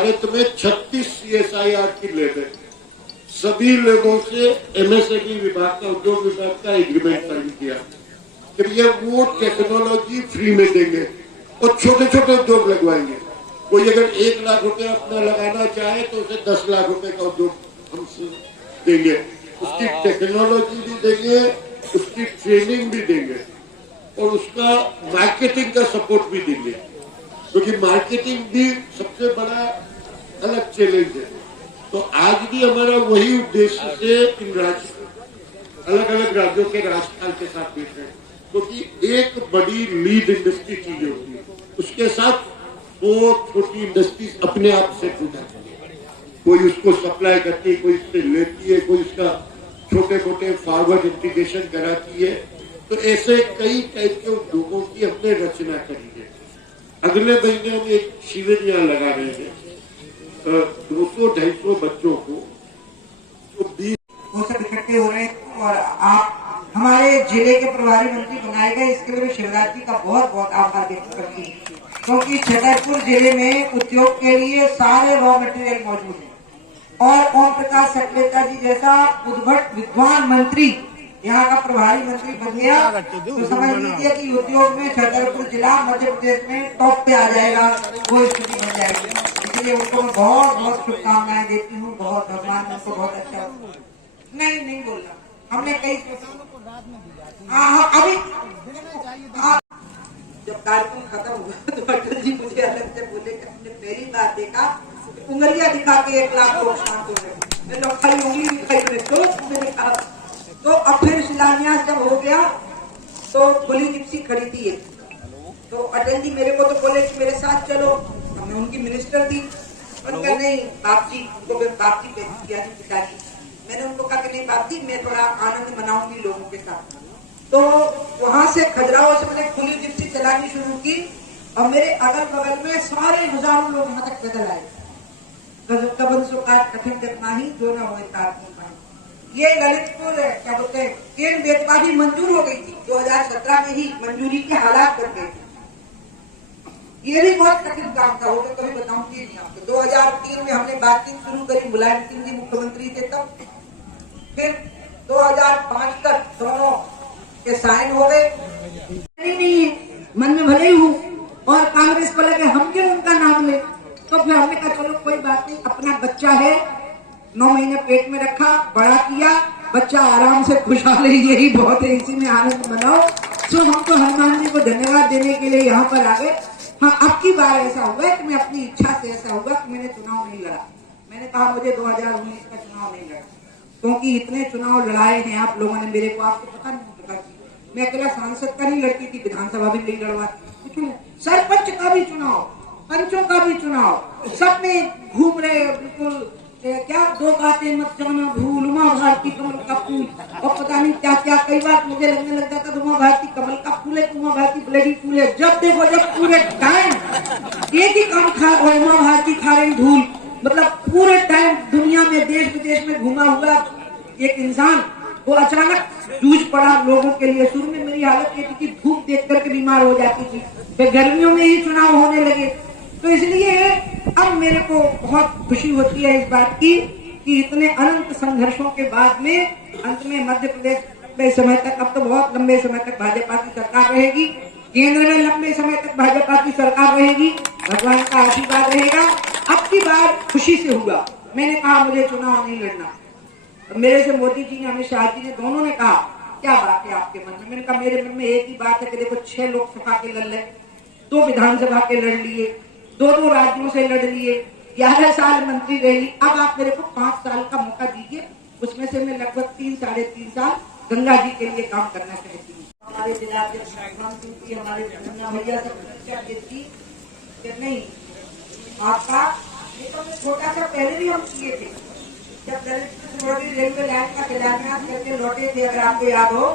भारत में 36 CSIR की lab है। सभी लोगों से MSME विभाग का, उद्योग विभाग का एग्रीमेंट साइन किया कि भैया वो टेक्नोलॉजी फ्री में देंगे और छोटे छोटे उद्योग लगवाएंगे। कोई अगर 1 लाख रुपए अपना लगाना चाहे तो उसे 10 लाख रुपए का उद्योग हम देंगे, उसकी टेक्नोलॉजी भी देंगे, उसकी ट्रेनिंग भी देंगे और उसका मार्केटिंग का सपोर्ट भी देंगे, क्योंकि मार्केटिंग भी सबसे बड़ा अलग चैलेंज है। तो आज भी हमारा वही उद्देश्य से इन अलग अलग राज्यों के राज्यपाल के साथ बैठ रहे हैं, क्योंकि एक बड़ी लीड इंडस्ट्री चीजें होती है, उसके साथ वो छोटी इंडस्ट्रीज अपने आप से जुड़ जाती है। कोई उसको सप्लाई करती है, कोई उससे लेती है, कोई उसका छोटे मोटे फॉरवर्ड इंटीग्रेशन कराती है। तो ऐसे कई टाइप के उद्योगों की हमने रचना करी है। अगले महीने हम एक शिविर यहाँ लगा रहे हैं 200-250 बच्चों को, तो 20 वो सब इकट्ठे हो रहे हैं और आप हमारे जिले के प्रभारी मंत्री बनाए गए, इसके लिए शिवराज जी का बहुत बहुत आभार व्यक्त करती हूँ, क्योंकि छतरपुर जिले में उद्योग के लिए सारे रॉ मटेरियल मौजूद है और ओम प्रकाश सक्लेता जी जैसा उद्भट विद्वान मंत्री यहाँ का प्रभारी मंत्री बन गया तो समझ लीजिए कि उद्योग में छतरपुर जिला मध्य प्रदेश में टॉप पे आ जाएगा, वो स्थिति बन जाएगी। इसलिए उनको मैं बहुत बहुत शुभकामनाएं देती हूँ। बहुत भगवान ने उनको बहुत अच्छा नहीं बोलना, हमने कई अभी जब कार्यक्रम खत्म हुआ तो अटल जी मुझे अलग से बोले कि हमने पहली बार देखा उंगलियां दिखा के 1 लाख लोग शांत हो गए। मैं लोग खाली उंगली दिखाई मैंने कहा तो अब फिर शिलान्यास जब हो गया तो खुली जिप्सी खड़ी थी एक, तो अटल जी मेरे को तो बोले कि मेरे साथ चलो, मैं उनकी मिनिस्टर थी। उनका नहीं बाप जी, उनको बाप जी किया थी पिताजी। मैंने उनको कहा कि नहीं बाप जी मैं थोड़ा आनंद मनाऊंगी लोगों के साथ। तो वहां से खजुराहो से मैंने खुली जिप्सी चलानी शुरू की और मेरे अगल बगल में सारे हजारों लोग यहाँ तक पैदल आए। कबन सुकाट कठिन जगमाही जो न हुए तार ये ललितपुर क्या बोलते हैं केन बेतवा भी मंजूर हो गई थी 2017 में ही, मंजूरी के हालात बन गए थे। ये भी बहुत कठिन काम था, वो तो कभी बताऊंगी नहीं आपको। 2003 में हमने बातचीत शुरू करी, मुलायम सिंह जी मुख्यमंत्री थे तब। फिर 2005 तक दोनों के साइन हो गए। नहीं मन में भले ही हूँ और कांग्रेस को लगे हम क्यों उनका नाम ले, तो फिर हमने कहा चलो कोई बात नहीं, अपना बच्चा है 9 महीने पेट में रखा, बड़ा किया, बच्चा आराम से खुशहाल है, यही बहुत है, इसी में आनंद मनाओ। तो हम तो हनुमान जी को धन्यवाद देने के लिए यहाँ पर आ गए। हाँ, अब की बार ऐसा हुआ कि मैं अपनी इच्छा से ऐसा हुआ कि मैंने चुनाव नहीं लड़ा। मैंने कहा मुझे 2019 का चुनाव नहीं लड़ा, क्योंकि इतने चुनाव लड़ाए हैं आप लोगों ने मेरे को, आपको पता नहीं होगा। मैं अकेला सांसद का नहीं लड़ती थी, विधानसभा भी नहीं लड़वाती, सरपंच का भी चुनाव, पंचों का भी चुनाव, सब में घूम रहे बिल्कुल। क्या 2 बातें मत जाना भूल, उमा भारती कमल का फूल, और पता नहीं क्या क्या। कई बार मुझे लगने लग जाता था उमा भारती कमल का फूल है, उमा भारती ब्लडी फूल है। जब देखो जब पूरे टाइम एक ही काम खा, उमा भारती खा रही धूल, मतलब पूरे टाइम दुनिया में देश विदेश में घूमा हुआ एक इंसान वो अचानक जूझ पड़ा लोगों के लिए। शुरू में मेरी हालत ये थी कि धूप देख करके बीमार हो जाती थी, फिर गर्मियों में ही चुनाव होने लगे। तो इसलिए अब मेरे को बहुत खुशी होती है इस बात की कि इतने अनंत संघर्षों के बाद में अंत में मध्य प्रदेश लंबे समय तक, अब तो बहुत लंबे समय तक भाजपा की सरकार रहेगी, केंद्र में लंबे समय तक भाजपा की सरकार रहेगी, भगवान का आशीर्वाद रहेगा। अब की बार खुशी से हुआ, मैंने कहा मुझे चुनाव नहीं लड़ना। मेरे से मोदी जी ने, अमित शाह जी ने, दोनों ने कहा क्या बात है आपके मन में। मैंने कहा मेरे मन में एक ही बात है कि देखो 6 लोकसभा के लड़ ले, 2 विधानसभा के लड़ लिए, 2 राज्यों से लड़ लिए, 11 साल मंत्री रही। अब आप मेरे को 5 साल का मौका दीजिए, उसमें से मैं लगभग 3-3.5 साल गंगा जी के लिए काम करना चाहती हूँ। हमारे जिला के हमारे भैया से नहीं आपका ये तो छोटा सा पहले भी हम किए थे, जब रेलवे लाइन का शिलान्यास करके लौटे थे, अगर आपको याद हो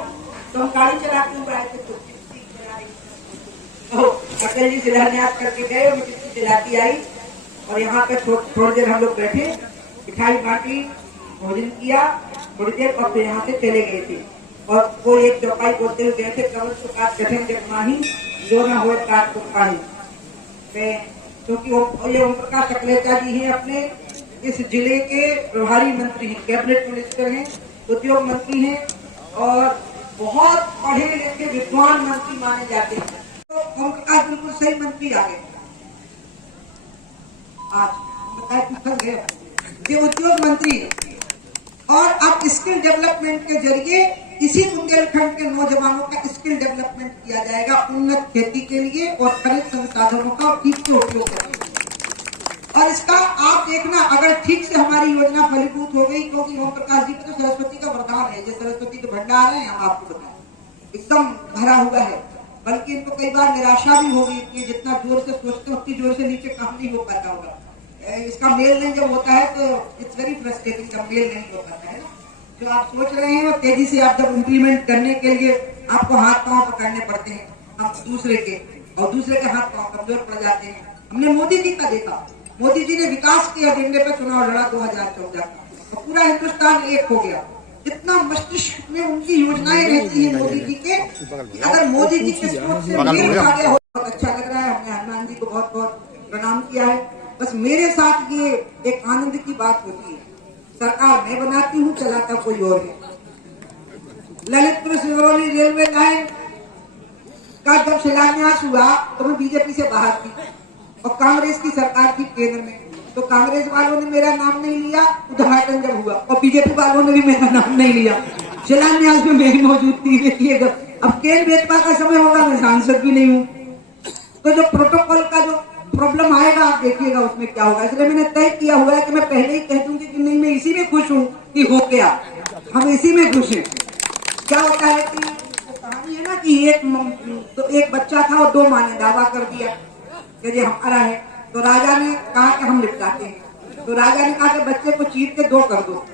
तो हम गाड़ी चलाते हुए आए थे। अटल जी शिलान्यास करके गए, मैं किसी चलाती आई और यहाँ पे थोड़ी देर हम लोग बैठे, मिठाई बांटी, भोजन किया थोड़ी देर और फिर यहाँ से चले गए थे। और वो एक चौपाई बोलते हुए गए थे, कवच सुकात कठिन जगमाही जो न हो तार सुखाही। मैं क्योंकि ये ओम प्रकाश सकलेचा जी हैं, अपने इस जिले के प्रभारी मंत्री हैं, कैबिनेट मिनिस्टर हैं, उद्योग मंत्री हैं और बहुत पढ़े लिखे विद्वान मंत्री माने जाते हैं। तो ओम प्रकाश बिल्कुल सही मंत्री आ गए। आज ये उद्योग मंत्री और अब स्किल डेवलपमेंट के जरिए इसी बुंदेलखंड के नौजवानों का स्किल डेवलपमेंट किया जाएगा उन्नत खेती के लिए और खनिज संसाधनों का ठीक से उपयोग करेंगे। और इसका आप देखना, अगर ठीक से हमारी योजना फलीभूत हो गई, क्योंकि ओम प्रकाश जी को तो सरस्वती का वरदान है, जो सरस्वती के भंडार है, हम आपको बताएं एकदम भरा हुआ है। बल्कि इनको कई बार निराशा भी हो गई कि जितना जोर से सोचते उतनी जोर से नीचे काम नहीं हो पाता होगा। इसका मेल नहीं जब होता है तो इट्स वेरी फ्रस्ट्रेटिंग, जब मेल नहीं हो पाता है ना। जो आप सोच रहे हैं और तेजी से आप जब इम्प्लीमेंट करने के लिए आपको हाथ पांव पकड़ने पड़ते हैं हम दूसरे के, और दूसरे के हाथ पांव कमजोर पड़ जाते हैं। हमने मोदी जी का देखा, मोदी जी ने विकास के एजेंडे पर चुनाव लड़ा 2014 का, और पूरा हिंदुस्तान एक हो गया। इतना मस्तिष्क में उनकी योजनाएं रहती है मोदी जी के, अगर मोदी जी के सोच से मेल खा गया हो, बहुत अच्छा लग रहा है। हमने हनुमान जी को बहुत बहुत प्रणाम किया है। बस मेरे साथ ये एक आनंद की बात होती है, सरकार मैं बनाती हूँ, चलाता कोई और है। ललितपुर सिंगरौली रेलवे लाइन का जब शिलान्यास हुआ तो मैं बीजेपी से बाहर थी और कांग्रेस की सरकार थी केंद्र में, तो कांग्रेस वालों ने मेरा नाम नहीं लिया उद्घाटन जब हुआ, और बीजेपी वालों ने भी मेरा नाम नहीं लिया। शिलान्यास में मेरी मौजूद थी। देखिएगा अब केंद्र भेदभाव का समय होगा, मैं सांसद भी नहीं हूँ, तो जो प्रोटोकॉल का जो प्रॉब्लम आएगा आप देखिएगा उसमें क्या होगा। इसलिए मैंने तय किया हुआ है कि मैं पहले ही कह दूंगी कि नहीं, मैं इसी में खुश हूँ कि हो गया, हम इसी में खुश हैं। क्या होता है कि कहानी है ना कि एक बच्चा था और 2 माँ ने दावा कर दिया कि ये हमारा है, तो राजा ने कहा कि हम निपटाते हैं। तो राजा ने कहा कि बच्चे को चीर के 2 कर दो,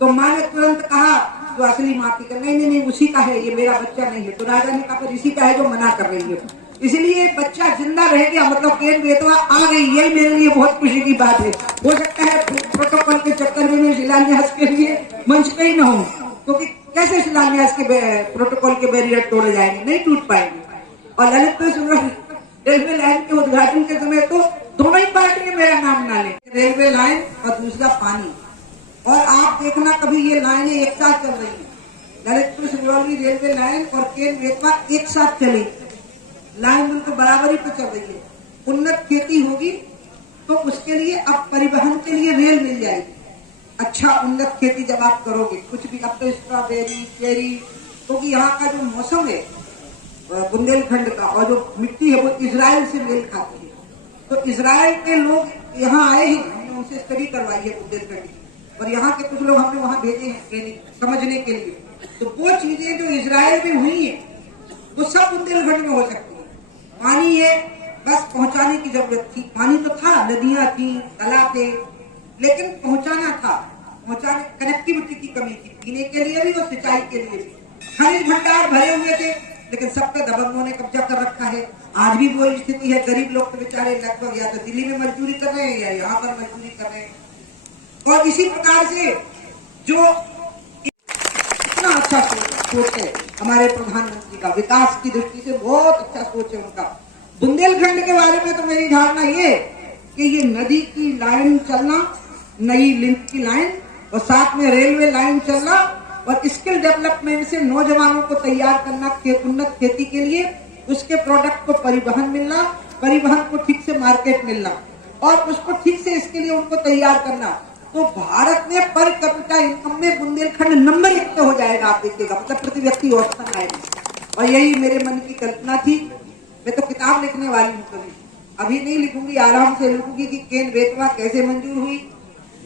तो माँ ने तुरंत कहा जो असली माँ थी, नहीं उसी का है, ये मेरा बच्चा नहीं है। तो राजा ने कहा फिर इसी का है जो मना कर रही है। इसलिए बच्चा जिंदा रह गया, मतलब केंद्र बेतवा आ गई, यही मेरे लिए बहुत खुशी की बात है। हो सकता है प्रोटोकॉल के चक्कर में मैं शिलान्यास के लिए मंच पे ही न हूँ, क्योंकि कैसे शिलान्यास के प्रोटोकॉल के बैरियर तोड़े जाएंगे, नहीं टूट पाएंगे। और ललितपुर सिंगरौली रेलवे लाइन के उद्घाटन के समय तो दोनों ही पार्टी ने मेरा नाम ना ले, रेलवे लाइन और दूसरा पानी। और आप देखना कभी ये लाइनें एक साथ चल रही है, ललितपुर सिंगरौली रेलवे लाइन और केंद्र बेतवा एक साथ चली, लाइन बिल्कुल बराबरी पे चल रही है। उन्नत खेती होगी तो उसके लिए अब परिवहन के लिए रेल मिल जाएगी। अच्छा उन्नत खेती जब आप करोगे कुछ भी, अब तो स्ट्रॉबेरी चेरी, क्योंकि यहाँ का जो मौसम है बुंदेलखंड का और जो मिट्टी है वो इजराइल से मेल खाती है, तो इजराइल के लोग यहाँ आए हैं, हमने उनसे स्टडी करवाई है बुंदेलखंड की, और यहाँ के कुछ लोग हमने वहाँ भेजे हैं ट्रेनिंग समझने के लिए। तो वो चीजें जो इजराइल में हुई है वो सब बुंदेलखंड में हो सकती है। पानी है, बस पहुंचाने की जरूरत थी। पानी तो था, नदियां थी, तालाब थे, लेकिन पहुंचाना था, पहुंचाने कनेक्टिविटी की कमी थी, पीने के लिए भी और सिंचाई के लिए भी। खनिज भंडार भरे हुए थे, लेकिन सब पे दबंगों ने कब्जा कर रखा है। आज भी वो स्थिति है, गरीब लोग तो बेचारे लगभग या तो दिल्ली में मजदूरी कर रहे हैं या यहाँ पर मजदूरी कर रहे हैं। और इसी प्रकार से जो इतना अच्छा सोच है हमारे प्रधानमंत्री का, विकास की दृष्टि से बहुत अच्छा सोच है उनका। बुंदेलखंड के बारे में तो मेरी धारणा ये कि ये नदी की लाइन चलना, नई लिंक की लाइन, और साथ में रेलवे लाइन चलना, और स्किल डेवलपमेंट से नौजवानों को तैयार करना उन्नत खेती के लिए, उसके प्रोडक्ट को परिवहन मिलना, परिवहन को ठीक से मार्केट मिलना, और उसको ठीक से इसके लिए उनको तैयार करना। तो भारत में पर कैपिटा इनकम में बुंदेलखंड नंबर 1 पे हो जाएगा, आप देखिएगा, मतलब प्रति व्यक्ति औसतन आएगा। और यही मेरे मन की कल्पना थी। मैं तो किताब लिखने वाली हूँ, कभी अभी नहीं लिखूंगी, आराम से लिखूंगी कि केंद्र बेतवा कैसे मंजूर हुई,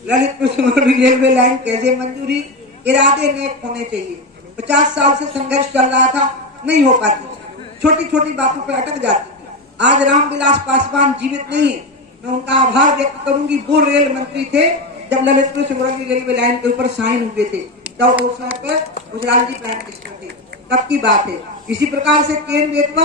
ललितपुर सिंगरौली रेलवे लाइन कैसे मंजूर हुई। इरादे नेक होने चाहिए। 50 साल से संघर्ष चल रहा था, नहीं हो पाती, छोटी छोटी बातों पर अटक जाती थी। आज रामविलास पासवान जीवित नहीं है, मैं उनका आभार व्यक्त करूंगी। वो रेल मंत्री थे जब ललितपुर सिंगरौली रेलवे लाइन के ऊपर साइन हुए थे, तब उस समय पर गुजराल जी प्राइम मिनिस्टर थे, तब की बात है। इसी प्रकार से केंद्र बेतवा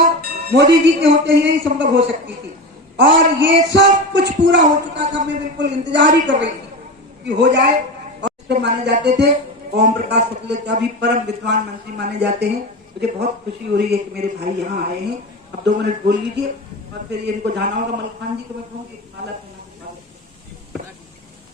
मोदी जी के होते ही संभव हो सकती थी, और ये सब कुछ पूरा हो चुका था। मैं बिल्कुल इंतजार ही कर रही थी कि हो जाए। और तो माने जाते थे ओम प्रकाश सकलेचा भी परम विद्वान मंत्री माने जाते हैं। मुझे बहुत खुशी हो रही है कि मेरे भाई यहाँ आए हैं। अब 2 मिनट बोल लीजिए। और फिर इनको जाना होगा मलिक खान जी को मैं कहूँगी माला पहना